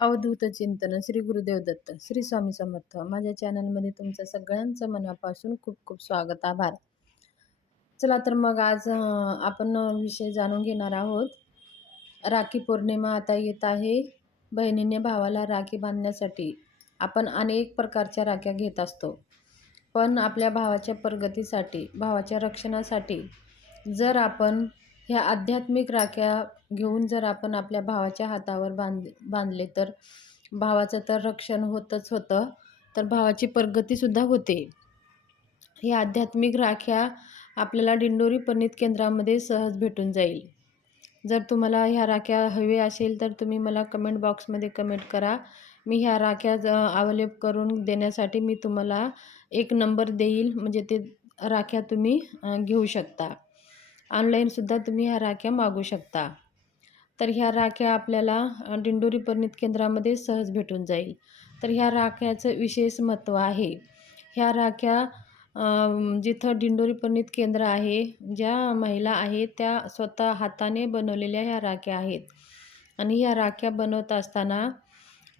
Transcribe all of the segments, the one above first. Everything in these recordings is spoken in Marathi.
अवधूत चिंतन श्री गुरुदेव दत्त श्री स्वामी समर्थ. माझ्या चॅनलमध्ये तुमचं सगळ्यांचं मनापासून खूप खूप स्वागत, आभार. चला तर मग आज आपण विषय जाणून घेणार आहोत. राखी पौर्णिमा आता येत आहे. बहिणीने भावाला राखी बांधण्यासाठी आपण अनेक प्रकारच्या राख्या घेत असतो. पण आपल्या भावाच्या प्रगतीसाठी, भावाच्या रक्षणासाठी जर आपण ह्या आध्यात्मिक राख्या घेऊन जर आपण आपल्या भावाच्या हातावर बांधले तर भावाचं तर रक्षण होतच होतं, तर भावाची प्रगतीसुद्धा होते. ही आध्यात्मिक राख्या आपल्याला दिंडोरी परिणित केंद्रामध्ये सहज भेटून जाईल. जर तुम्हाला ह्या राख्या हवे असेल तर तुम्ही मला कमेंट बॉक्समध्ये कमेंट करा. मी ह्या राख्या अवेलेबल करून देण्यासाठी मी तुम्हाला एक नंबर देईल, म्हणजे ते राख्या तुम्ही घेऊ शकता. ऑनलाईनसुद्धा तुम्ही ह्या राख्या मागवू शकता. तर ह्या राख्या आपल्याला दिंडोरी परिणित केंद्रामध्ये सहज भेटून जाईल. तर ह्या राख्याचं विशेष महत्त्व आहे. ह्या राख्या जिथं दिंडोरी परिणित केंद्र आहे, ज्या महिला आहेत त्या स्वतः हाताने बनवलेल्या ह्या राख्या आहेत. आणि ह्या राख्या बनवत असताना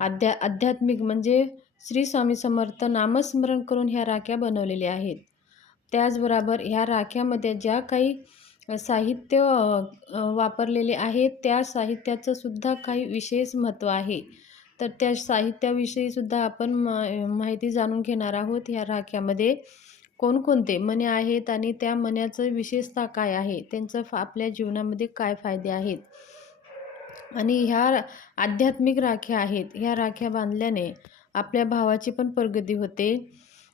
आध्यात्मिक म्हणजे श्री स्वामी समर्थ नामस्मरण करून ह्या राख्या बनवलेल्या आहेत. त्याचबरोबर ह्या राख्यामध्ये ज्या काही साहित्य वापरलेले आहे, त्या साहित्याचं सुद्धा काही विशेष महत्त्व आहे. तर त्या साहित्याविषयीसुद्धा आपण माहिती जाणून घेणार आहोत. ह्या राख्यामध्ये कोणकोणते मणी आहेत आणि त्या मण्याचं विशेषता काय आहे, त्यांचं आपल्या जीवनामध्ये काय फायदे आहेत. आणि ह्या आध्यात्मिक राख्या आहेत. ह्या राख्या बांधल्याने आपल्या भावाची पण प्रगती होते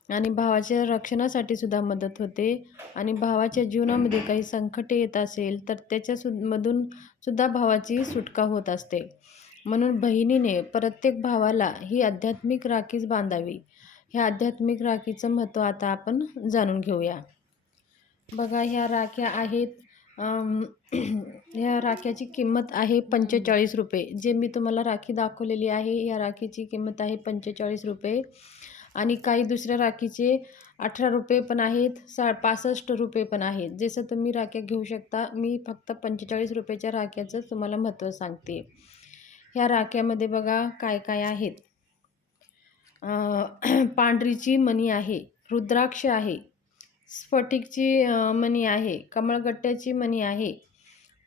आणि भावाच्या रक्षणासाठी सुद्धा मदत होते. आणि भावाच्या जीवनामध्ये काही संकटे येत असेल तर मधून सुद्धा भावाची सुटका होत असते. म्हणून बहिणीने प्रत्येक भावाला ही आध्यात्मिक राखीच बांधावी. ह्या आध्यात्मिक राखीचं महत्त्व आता आपण जाणून घेऊया. बघा, ह्या राख्या आहेत. ह्या राख्याची किंमत आहे 45 रुपये. जे मी तुम्हाला राखी दाखवलेली आहे, ह्या राखीची किंमत आहे 45 रुपये. आणि काही दुसऱ्या राखीचे 18 रुपये पण आहेत, 65 रुपये पण आहेत. जसं तुम्ही राख्या घेऊ शकता. मी फक्त 45 रुपयाच्या राख्याचं तुम्हाला महत्त्व सांगते. ह्या राख्यामध्ये बघा काय काय आहेत. पांढरीची मणी आहे, रुद्राक्ष आहे, स्फटिकची मणी आहे, कमळगट्ट्याची मणी आहे,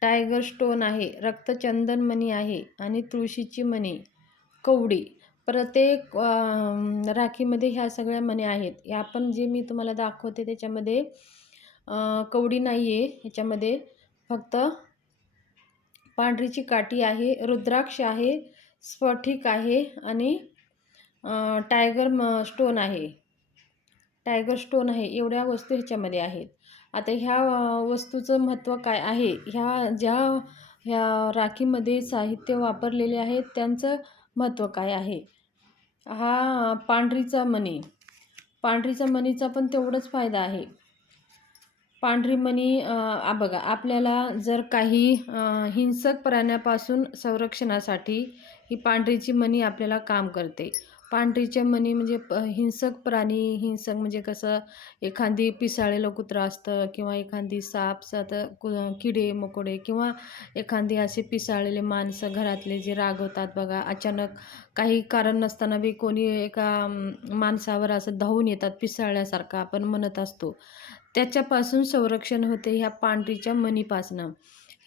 टायगर स्टोन आहे, रक्तचंदन मणी आहे आणि तुळशीची मणी, कवडी. प्रत्येक राखीमध्ये ह्या सगळ्या मणी आहेत. ह्या पण जे मी तुम्हाला दाखवते त्याच्यामध्ये कवडी नाही आहे. ह्याच्यामध्ये फक्त पांढरीची काठी आहे, रुद्राक्ष आहे, स्फटिक आहे आणि टायगर स्टोन आहे, टायगर स्टोन आहे. एवढ्या वस्तू ह्याच्यामध्ये आहेत. आता ह्या वस्तूचं महत्त्व काय आहे, ह्या राखीमध्ये साहित्य वापरलेले आहेत त्यांचं महत्त्व काय आहे. हा पांढरीचा मणीचा पण तेवढंच फायदा आहे. पांढरी मणी बघा, आपल्याला जर काही हिंसक प्राण्यापासून संरक्षणासाठी ही पांढरीची मणी आपल्याला काम करते. पांढरीच्या मणी म्हणजे हिंसक म्हणजे कसं, एखादी पिसाळलेलं कुत्रं असतं किंवा एखादी किडे मकोडे किंवा एखादी असे पिसाळलेले माणसं घरातले जे रागवतात बघा, अचानक काही कारण नसताना बी कोणी एका माणसावर असं धावून येतात पिसाळल्यासारखं आपण म्हणत असतो, त्याच्यापासून संरक्षण होते ह्या पांढरीच्या मणीपासनं.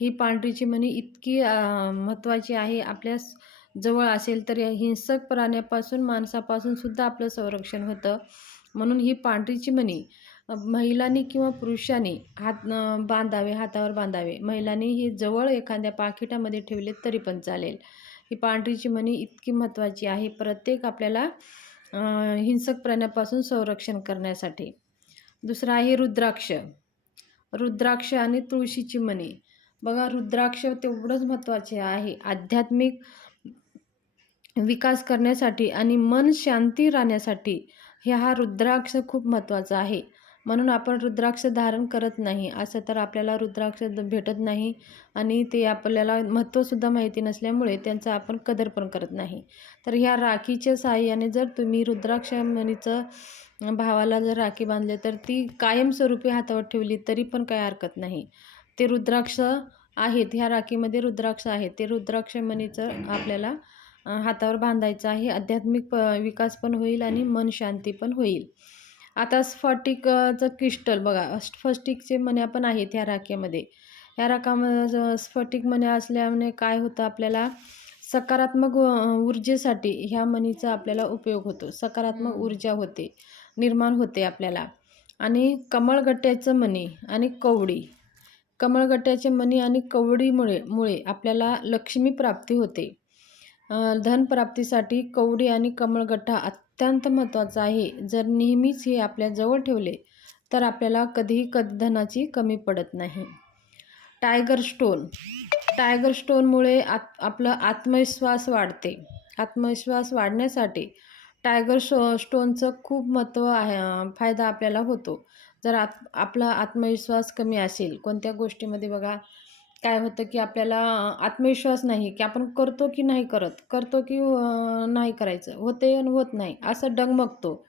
ही पांढरीची मणी इतकी महत्त्वाची आहे. आपल्या जवळ असेल तर या हिंसक प्राण्यापासून, माणसापासून सुद्धा आपलं संरक्षण होतं. म्हणून ही पांढरीची मणी महिलांनी किंवा पुरुषांनी हातावर बांधावे. महिलांनी ही जवळ एखाद्या पाकिटामध्ये ठेवले तरी पण चालेल. ही पांढरीची मणी इतकी महत्त्वाची आहे प्रत्येक आपल्याला हिंसक प्राण्यापासून संरक्षण करण्यासाठी. दुसरं आहे रुद्राक्ष आणि तुळशीची मणी. बघा, रुद्राक्ष तेवढंच महत्त्वाचे आहे आध्यात्मिक विकास करण्यासाठी आणि मन शांती राहण्यासाठी. हा रुद्राक्ष खूप महत्त्वाचा आहे. म्हणून आपण रुद्राक्ष धारण करत नाही असं तर आपल्याला रुद्राक्ष भेटत नाही आणि ते आपल्याला महत्त्वसुद्धा माहिती नसल्यामुळे त्यांचा आपण कदर पण करत नाही. तर ह्या राखीच्या सहाय्याने जर तुम्ही रुद्राक्ष मणीचं भावाला जर राखी बांधले तर ती कायमस्वरूपी हातावर ठेवली तरी पण काही हरकत नाही. ते रुद्राक्ष आहेत, ह्या राखीमध्ये रुद्राक्ष आहेत. ते रुद्राक्ष मणीचं आपल्याला हातावर बांधायचा आहे. आध्यात्मिक विकास पण होईल आणि मन शांती पण होईल. आता स्फटिकचं क्रिस्टल बघा, स्फटिकचे मण्या पण आहेत ह्या राख्यामध्ये. ह्या राखामध्ये स्फटिक मण्या असल्याने काय होतं, आपल्याला सकारात्मक ऊर्जेसाठी ह्या मणीचा आपल्याला उपयोग होतो. सकारात्मक ऊर्जा होते, निर्माण होते आपल्याला. आणि कमळगट्ट्याचं मणी आणि कवडी. कमळगट्ट्याचे मणी आणि कवडीमुळे आपल्याला लक्ष्मी प्राप्ती होते. धनप्राप्तीसाठी कवडी आणि कमळगट्टा अत्यंत महत्त्वाचा आहे. जर नेहमीच हे आपल्या जवळ ठेवले तर आपल्याला कधीही धनाची कमी पडत नाही. Tiger stone. टायगर स्टोनमुळे आपलं आत्मविश्वास वाढते. आत्मविश्वास वाढण्यासाठी टायगर स्टोनचं खूप महत्त्व आहे, फायदा आपल्याला होतो. जर आपला आत्मविश्वास कमी असेल कोणत्या गोष्टीमध्ये, बघा काय होतं की आपल्याला आत्मविश्वास नाही की आपण करतो की नाही करत, करतो की नाही करायचं, होते आणि होत नाही असं डगमगतो.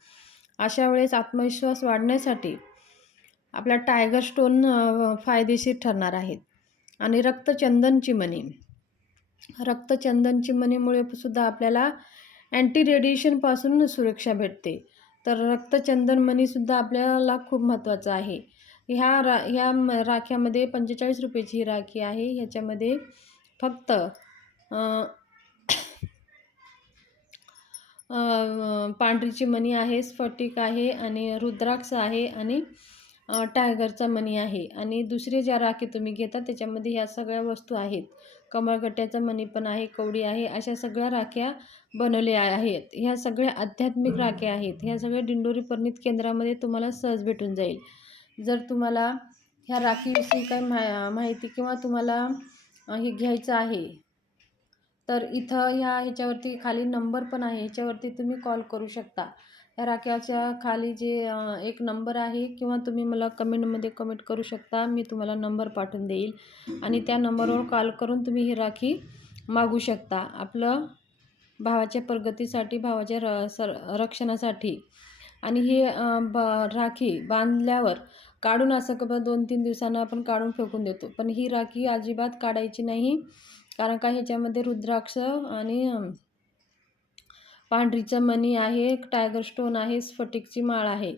अशा वेळेस आत्मविश्वास वाढण्यासाठी आपला टायगर स्टोन फायदेशीर ठरणार आहेत. आणि रक्तचंदनची मणी. रक्तचंदनची मणीमुळे सुद्धा आपल्याला अँटी रेडिएशनपासून सुरक्षा भेटते. तर रक्तचंदन मणीसुद्धा आपल्याला खूप महत्त्वाचं आहे. ह्या राख्यामध्ये 45 रुपयाची ही राखी आहे. ह्याच्यामध्ये फक्त पांढरीची मणी आहे, स्फटिक आहे आणि रुद्राक्ष आहे आणि टायगरचा मणी आहे. आणि दुसरे ज्या राखी तुम्ही घेता त्याच्यामध्ये ह्या सगळ्या वस्तू आहेत. कमळगट्ट्याचा मणी पण आहे, कवडी आहे, अशा सगळ्या राख्या बनवल्या आहेत. ह्या सगळ्या आध्यात्मिक राख्या आहेत. ह्या सगळ्या दिंडोरी परिणित केंद्रामध्ये तुम्हाला सहज भेटून जाईल. जर तुम्हाला ह्या राखीविषयी काही माहिती किंवा तुम्हाला हे घ्यायचं आहे तर इथं ह्याच्यावरती खाली नंबर पण आहे, ह्याच्यावरती तुम्ही कॉल करू शकता. या राख्याच्या खाली जे एक नंबर आहे किंवा तुम्ही मला कमेंटमध्ये कमेंट करू शकता, मी तुम्हाला नंबर पाठवून देईल आणि त्या नंबरवर कॉल करून तुम्ही ही राखी मागू शकता. आपलं भावाच्या प्रगतीसाठी, भावाच्या रक्षणासाठी. आणि ही राखी बांधल्यावर काढून असं का 2-3 दिवसांना आपण काढून फेकून देतो, पण ही राखी अजिबात काढायची नाही. कारण का ह्याच्यामध्ये रुद्राक्ष आणि पांढरीचं मणी आहे, टायगर स्टोन आहे, स्फटिकची माळ आहे.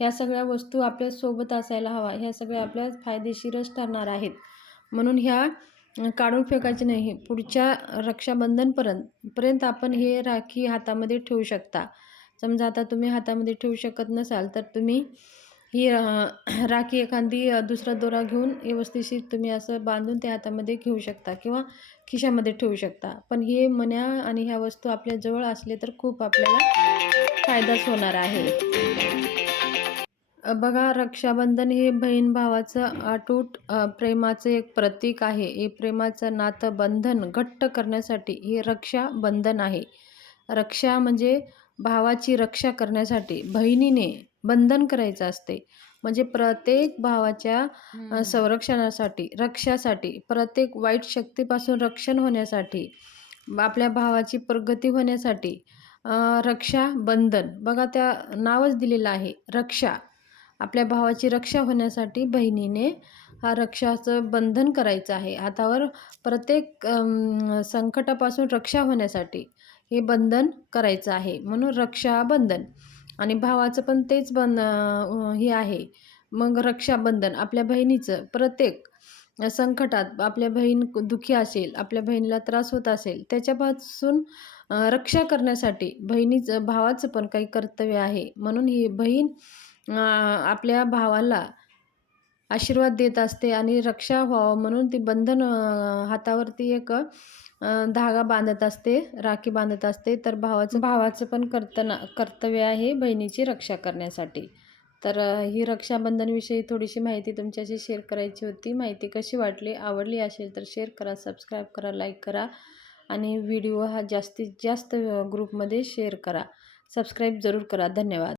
ह्या सगळ्या वस्तू आपल्या सोबत असायला हवा. ह्या सगळ्या आपल्या फायदेशीरच ठरणार आहेत. म्हणून ह्या काढून फेकायचे नाही. पुढच्या रक्षाबंधनपर्यंत आपण हे राखी हातामध्ये ठेवू शकता. समजा आता तुम्ही हातामध्ये ठेवू शकत नसाल तर तुम्ही ही राखी एखादी दुसरा दोरा घेऊन व्यवस्थितशीर तुम्ही असं बांधून त्या हातामध्ये घेऊ शकता किंवा खिशामध्ये ठेवू शकता. पण हे मण्या आणि ह्या वस्तू आपल्याजवळ असले तर खूप आपल्याला फायदाच होणार आहे. बघा, रक्षाबंधन हे बहीण भावाचं अतूट प्रेमाचं एक प्रतीक आहे. हे प्रेमाचं नातं बंधन घट्ट करण्यासाठी हे रक्षाबंधन आहे. रक्षा म्हणजे भावाची रक्षा करण्यासाठी बहिणीने बंधन करायचं असते. म्हणजे प्रत्येक भावाच्या संरक्षणासाठी, रक्षासाठी, प्रत्येक वाईट शक्तीपासून रक्षण होण्यासाठी, आपल्या भावाची प्रगती होण्यासाठी रक्षाबंधन, बघा त्या नावच दिलेलं आहे रक्षा. आपल्या भावाची रक्षा होण्यासाठी बहिणीने हा रक्षाचं बंधन करायचं आहे. हातावर प्रत्येक संकटापासून रक्षा होण्यासाठी हे बंधन करायचं आहे, म्हणून रक्षाबंधन. आणि भावाचं पण तेच हे आहे. मग रक्षाबंधन आपल्या बहिणीचं प्रत्येक संकटात, आपल्या बहीण दुःखी असेल, आपल्या बहिणीला त्रास होत असेल त्याच्यापासून रक्षा करण्यासाठी भावाचं पण काही कर्तव्य आहे. म्हणून ही बहीण आपल्या भावाला आशीर्वाद देत असते आणि रक्षा व्हावं म्हणून ती बंधन हातावरती एक धागा बांधत असते, राखी बांधत असते. तर भावाचं पण कर्तव्य आहे बहिणीची रक्षा करण्यासाठी. तर ही रक्षाबंधनविषयी थोडीशी माहिती तुमच्याशी शेअर करायची होती. माहिती कशी वाटली, आवडली असेल तर शेअर करा, सबस्क्राईब करा, लाईक करा आणि व्हिडिओ हा जास्तीत जास्त ग्रुपमध्ये शेअर करा. सबस्क्राईब जरूर करा. धन्यवाद.